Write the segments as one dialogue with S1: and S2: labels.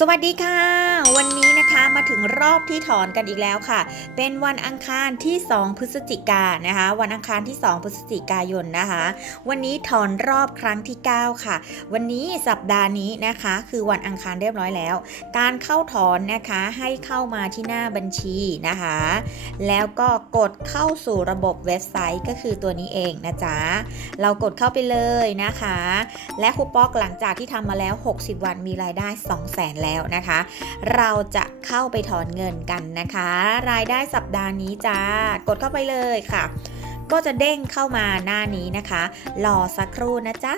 S1: สวัสดีค่ะ วันนี้นะคะมาถึงรอบที่ถอนกันอีกแล้วค่ะ เป็นวันอังคารที่ 2 พฤศจิกายนนะคะ วันอังคารที่ 2 พฤศจิกายนนะคะ วันนี้ถอนรอบครั้งที่ 9 ค่ะ วันนี้สัปดาห์นี้นะคะ คือวันอังคารเรียบร้อยแล้ว การเข้าถอนนะคะให้เข้ามาที่หน้าบัญชีนะคะ แล้วก็กดเข้าสู่ระบบเว็บไซต์ก็คือตัวนี้เองนะจ๊ะเรากดเข้าไปเลยนะคะ และคูปองหลังจากที่ทำมาแล้ว 60 วันมีรายได้ 2 0 0 0 0 0แล้วนะคะ เราจะเข้าไปถอนเงินกันนะคะ รายได้สัปดาห์นี้จ้ากดเข้าไปเลยค่ะ ก็จะเด้งเข้ามาหน้านี้นะคะ รอสักครู่นะจ๊ะ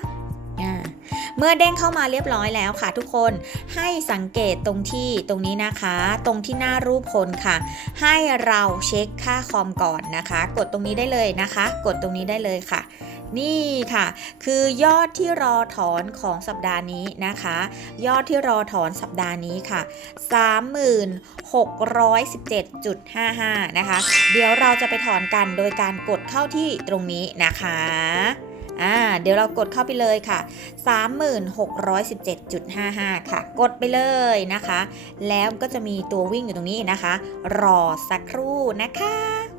S1: เมื่อเด้งเข้ามาเรียบร้อยแล้วค่ะทุกคนให้สังเกตตรงที่ตรงนี้นะคะ ตรงที่หน้ารูปคนค่ะ ให้เราเช็คค่าคอมก่อนนะคะ กดตรงนี้ได้เลยนะคะ กดตรงนี้ได้เลยค่ะ นี่ค่ะ คือยอดที่รอถอนของสัปดาห์นี้นะคะ ยอดที่รอถอนสัปดาห์นี้ค่ะ 3617.55 นะคะ เดี๋ยวเราจะไปถอนกันโดยการกดเข้าที่ตรงนี้นะคะอ่าเดี๋ยวเรากดเข้าไปเลยค่ะ 3617.55 ค่ะ กดไปเลยนะคะ แล้วก็จะมีตัววิ่งอยู่ตรงนี้นะคะ รอสักครู่นะคะ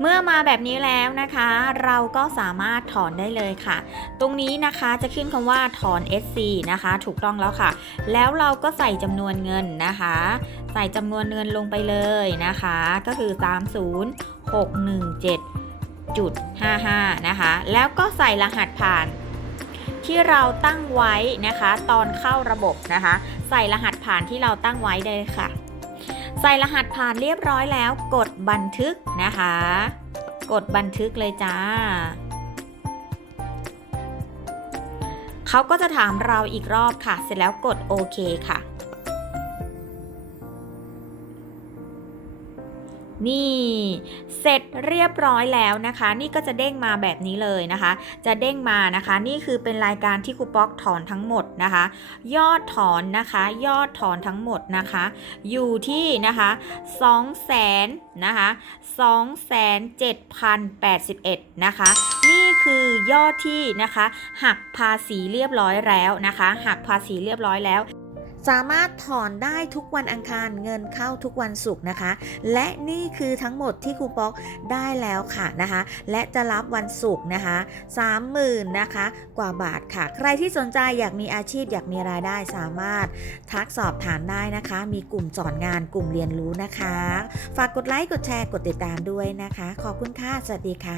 S1: เมื่อมาแบบนี้แล้วนะคะ เราก็สามารถถอนได้เลยค่ะ ตรงนี้นะคะจะขึ้นคำว่าถอน SC นะคะ ถูกต้องแล้วค่ะ แล้วเราก็ใส่จำนวนเงินนะคะ ใส่จำนวนเงินลงไปเลยนะคะ ก็คือ 30617.55 นะคะ แล้วก็ใส่รหัสผ่านที่เราตั้งไว้นะคะ ตอนเข้าระบบนะคะ ใส่รหัสผ่านที่เราตั้งไว้เลยค่ะ ส่รหัสผ่านเรียบร้อยแล้ว กดบันทึกนะคะ กดบันทึกเลยจ้าเขาก็จะถามเราอีกรอบค่ะ เสร็จแล้วกดโอเคค่ะ นี่ เสร็จเรียบร้อยแล้วนะคะ นี่ก็จะเด้งมาแบบนี้เลยนะคะ จะเด้งมานะคะ นี่คือเป็นรายการที่ครูป๊อกถอนทั้งหมดนะคะ ยอดถอนนะคะ ยอดถอนทั้งหมดนะคะ อยู่ที่นะคะ2แสนนะคะ2 7 0 8 1 นะคะ นี่คือยอดที่นะคะ หักภาษีเรียบร้อยแล้วนะคะ หักภาษีเรียบร้อยแล้ว สามารถถอนได้ทุกวันอังคารเงินเข้าทุกวันศุกร์นะคะ และนี่คือทั้งหมดที่ครูป๊อกได้แล้วค่ะนะคะ และจะรับวันศุกร์นะคะ30,000นะคะ กว่าบาทค่ะ ใครที่สนใจอยากมีอาชีพอยากมีรายได้สามารถทักสอบถามได้นะคะ มีกลุ่มสอนงานกลุ่มเรียนรู้นะคะ ฝากกดไลค์กดแชร์กดติดตามด้วยนะคะ ขอบคุณค่ะ สวัสดีค่ะ